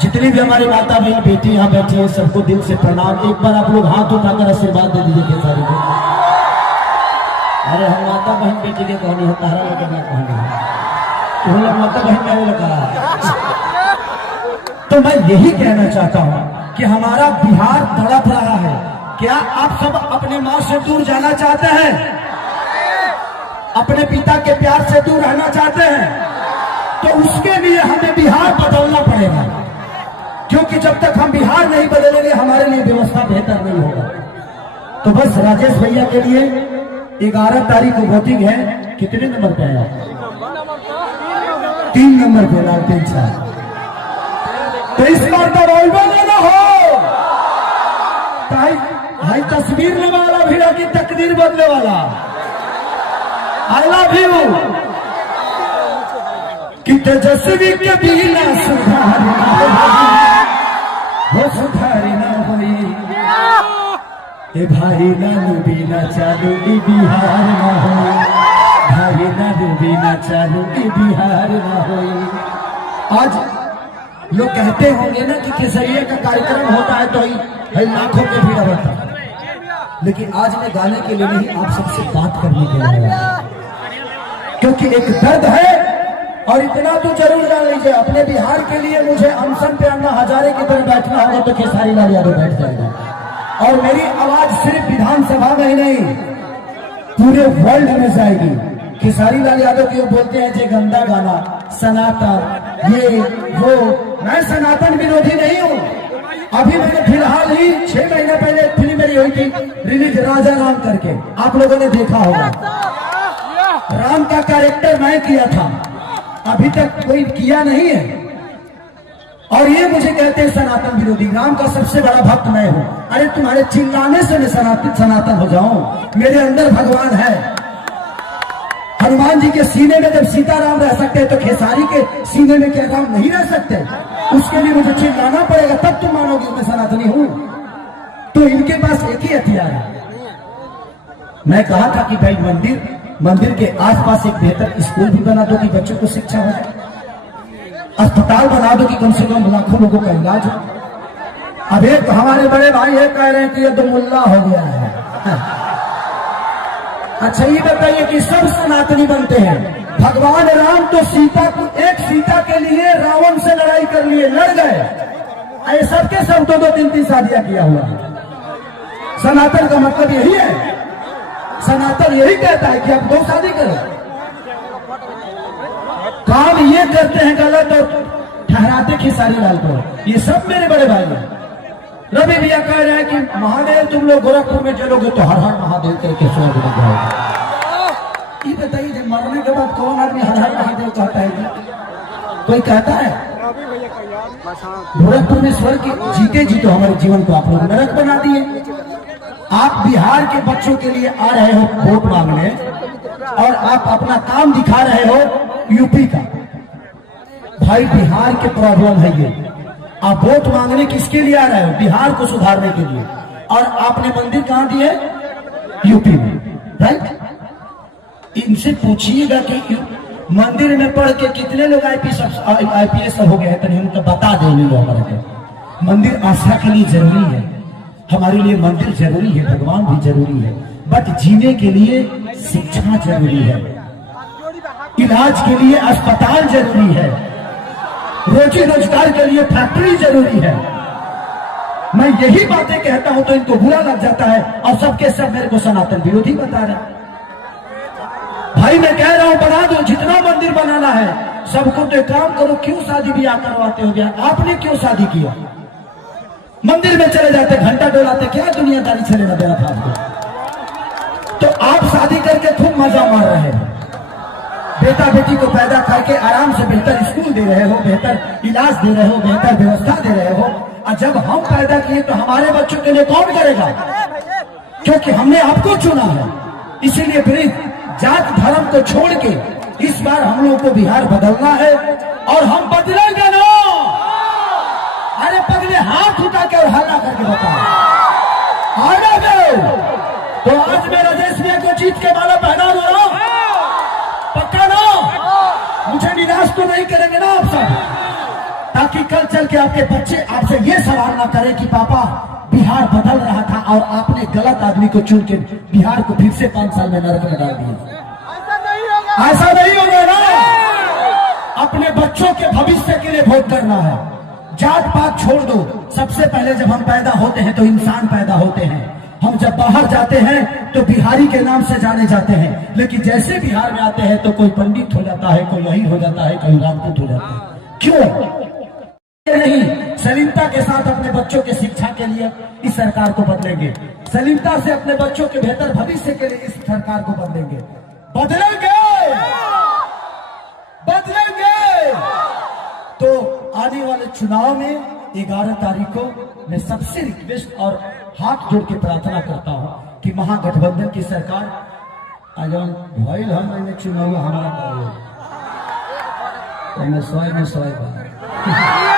जितनी भी हमारी माता बहन बेटी यहाँ बैठी है सबको दिल से प्रणाम। एक बार आप लोग हाथ उठाकर आशीर्वाद दे दीजिए खेसारी को। अरे हम माता बहन बेटी के कहानी है, तारा लोग कहानी है, तुम लोग माता बहन कहने लगा। तो मैं यही कहना चाहता हूँ कि हमारा बिहार तड़प रहा है। क्या आप सब अपने माँ से दूर जाना चाहते हैं? अपने पिता के प्यार से दूर रहना चाहते हैं? तो उसके लिए हमें बिहार बदलना पड़ेगा, क्योंकि जब तक हम बिहार नहीं बदलेंगे हमारे लिए व्यवस्था बेहतर नहीं होगा। तो बस राजेश भैया के लिए 11 तारीख को वोटिंग है। कितने नंबर पे आया? 3 नंबर पे लालटेन साहब। तो इस बार तो रोलवा लेना हो भाई, तस्वीर लेने वाला भी कि तकदीर बदलने वाला। I love you. कि तेजस्वी के बिना सुधारना हो, सुधारना होई। ए भाई नानू बिना चालू बिहार ना हो, भाई नानू बिना चालू बिहार ना हो। आज लोग कहते होंगे ना कि केसरिया का कार्यक्रम होता है तो लाखों के भीड़ होता है, लेकिन आज मैं गाने के लिए नहीं, आप सबसे बात करने के लिए आया, क्योंकि एक दर्द है। और इतना तो जरूर जान लीजिए, अपने बिहार के लिए मुझे अनशन पे अन्ना हजारे की तरह बैठना होगा तो खेसारी लाल यादव बैठ जाएगा। और मेरी आवाज सिर्फ विधानसभा में ही नहीं पूरे वर्ल्ड में जाएगी। खेसारी लाल यादव की बोलते हैं जे गंदा गाना सनातन ये वो। मैं सनातन विरोधी नहीं हूँ। अभी मैंने फिलहाल ही 6 महीने पहले फिल्म मेरी हुई थी रिलीज, राजा राम करके, आप लोगों ने देखा होगा। राम का कैरेक्टर मैं किया था, अभी तक कोई किया नहीं है। और ये मुझे कहते हैं सनातन विरोधी। राम का सबसे बड़ा भक्त मैं हूं। अरे तुम्हारे चिल्लाने से मैं सनातन हो जाऊं? मेरे अंदर भगवान है। हनुमान जी के सीने में जब सीताराम रह सकते हैं तो खेसारी के सीने में क्या राम नहीं रह सकते? उसके लिए मुझे चिल्लाना पड़ेगा, तब तुम मानोगे मैं सनातनी हूं। तो इनके पास एक ही हथियार है। मैं कहा था कि भाई मंदिर के आसपास एक बेहतर स्कूल भी बना दो कि बच्चों को शिक्षा हो जाए, अस्पताल बना दो कि कम से कम लाखों लोगों का इलाज हो। अब एक हमारे बड़े भाई ये कह रहे हैं कि ये तो मुल्ला हो गया है। अच्छा ये बताइए कि सब सनातनी बनते हैं? भगवान राम तो एक सीता के लिए रावण से लड़ाई कर लिए, लड़ गए। सबके सब 2-2-3-3 शादियां किया हुआ है। सनातन का मतलब यही है। सनातन यही कहता है कि आप 2 शादी करो। काम ये करते हैं गलत और ठहराते खेसारी लाल को। ये सब मेरे बड़े भाई हैं। रवि भैया कह रहे हैं कि महादेव तुम लोग गोरखपुर में चलोगे तो हर हर महादेव करके स्वर्ग में जाओगे। ये बताइए जब मरने के बाद कौन आदमी हर हर महादेव कहता है? कोई कहता है? गोरखपुर में स्वर्ग जीते जी तो हमारे जीवन को आप लोग नरक बना दिए। आप बिहार के बच्चों के लिए आ रहे हो वोट मांगने और आप अपना काम दिखा रहे हो यूपी का। भाई बिहार के प्रॉब्लम है ये। आप वोट मांगने किसके लिए आ रहे हो? बिहार को सुधारने के लिए। और आपने मंदिर कहां दिए? यूपी में, राइट? इनसे पूछिएगा कि मंदिर में पढ़ के कितने लोग आईपीएस हो गए हैं, तो उनको बता देंगे। हमारे मंदिर आस्था के लिए जरूरी है, हमारे लिए मंदिर जरूरी है, भगवान भी जरूरी है, बट जीने के लिए शिक्षा जरूरी है, इलाज के लिए अस्पताल जरूरी है, रोजी रोजगार के लिए फैक्ट्री जरूरी है। मैं यही बातें कहता हूं तो इनको बुरा लग जाता है और सबके सब मेरे को सनातन विरोधी बता रहे हैं। भाई मैं कह रहा हूं बना दो, जितना मंदिर बनाना है सबको। तो काम करो, क्यों शादी ब्याह करवाते हो? गया आपने क्यों शादी किया? मंदिर में चले जाते, घंटा डोलाते, क्या दुनियादारी चलेगा मेरा था आपको? तो आप शादी करके खूब मजा मार रहे हैं, बेटा बेटी को पैदा करके आराम से बेहतर स्कूल दे रहे हो, बेहतर इलाज दे रहे हो, बेहतर व्यवस्था दे रहे हो। और जब हम पैदा किए तो हमारे बच्चों के लिए कौन करेगा? क्योंकि हमने आपको चुना है। इसीलिए प्लीज जात धर्म को छोड़ के इस बार हम लोगों को बिहार बदलना है और हम बदलेंगे ना। अरे पगले हाथ उठा के और हल्ला करके बताओ तो आज मैं राजेश भैया को जीत के माला पहना दो ना, पक्का ना? मुझे निराश तो नहीं करेंगे ना आप सब, ताकि कल चल के आपके बच्चे आपसे ये सवाल ना करें कि पापा बिहार बदल रहा था और आपने गलत आदमी को चुन के बिहार को फिर से 5 साल में नरक में डाल दिया। ऐसा नहीं होगा ना। अपने बच्चों के भविष्य के लिए वोट करना है। जात पात छोड़ दो। सबसे पहले जब हम पैदा होते हैं तो इंसान पैदा होते हैं। हम जब बाहर जाते हैं तो बिहारी के नाम से जाने जाते हैं, लेकिन जैसे बिहार में आते हैं तो कोई पंडित हो जाता है, कोई यही हो जाता है, कोई राजपूत हो जाता है। क्यों नहीं? सलीमता के साथ अपने बच्चों के शिक्षा के लिए इस सरकार को बदलेंगे। सलीमता से अपने बच्चों के बेहतर भविष्य के लिए इस सरकार को बदलेंगे। तो आने वाले चुनाव में 11 तारीख को मैं सबसे रिक्वेस्ट और हाथ जोड़ के प्रार्थना करता हूं कि महागठबंधन की सरकार आज भइल हम चुनाव हमारा 100 में 100